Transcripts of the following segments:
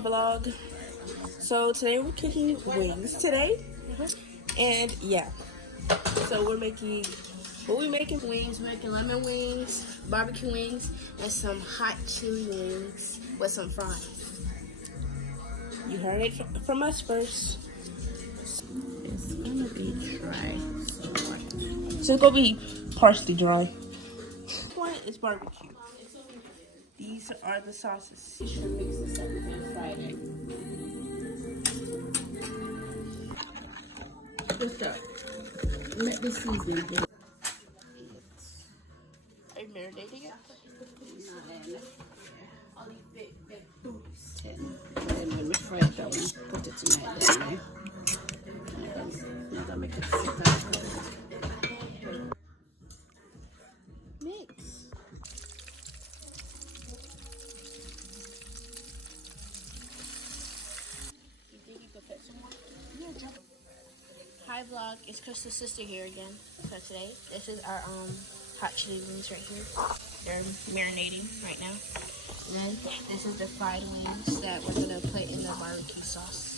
vlog. So today we're cooking wings today. And yeah. So we're making wings, we're making lemon wings, barbecue wings, and some hot chili wings with some fries. You heard it from us first. It's gonna be dry. So it's gonna be partially dry. This one is barbecue. These are the sauces. You should mix this up and fry it. What's up? Let the seasoning hit. Are you marinating it? I'll leave big boots. And then when we fry it, I will put it tonight. Then, I'm gonna make it sit out. Mix. You think you could put some more? Yeah, jump. Hi vlog, it's Crystal's sister here again. So today, this is our hot chili wings right here. They're marinating right now. And then this is the fried wings that we're gonna put in the barbecue sauce.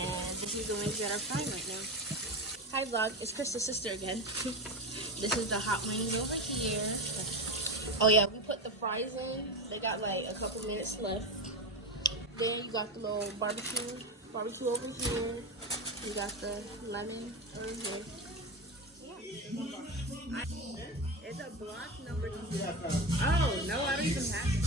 And this is the wings that are frying right now. Hi vlog, it's Crystal's sister again. This is the hot wings over here. Oh yeah, we put the fries in. They got like a couple minutes left. Then you got the little barbecue over here. You got the lemon over here. It's a block number 2. Oh, no, I don't even have it.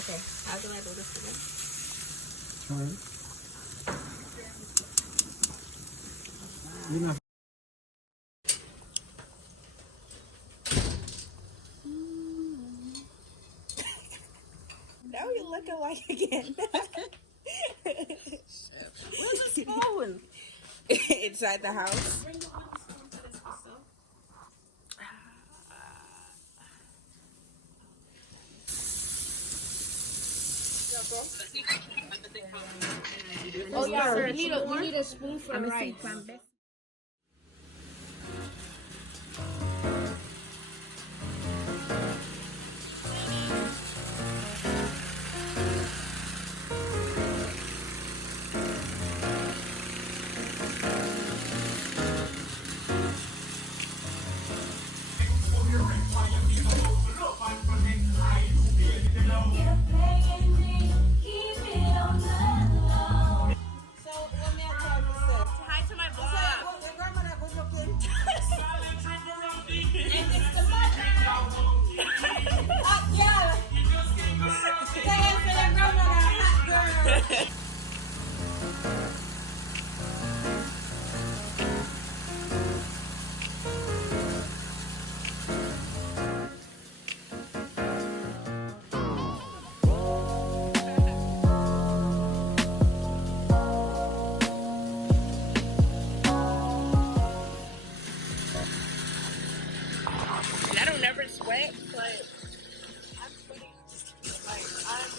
Okay, how can I do this again? Now you're looking like again. Where's the spoon? Inside the house. Oh yeah, we need a spoon for the rice. Hi to my vlog. I don't never sweat, but I'm sweating. Like, I'm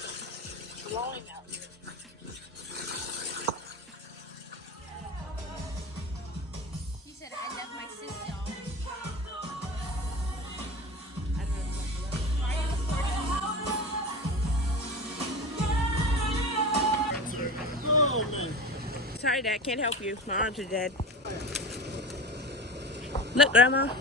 blowing out. He said I left my sister. Sorry, Dad, can't help you. My arms are dead. Look, Grandma.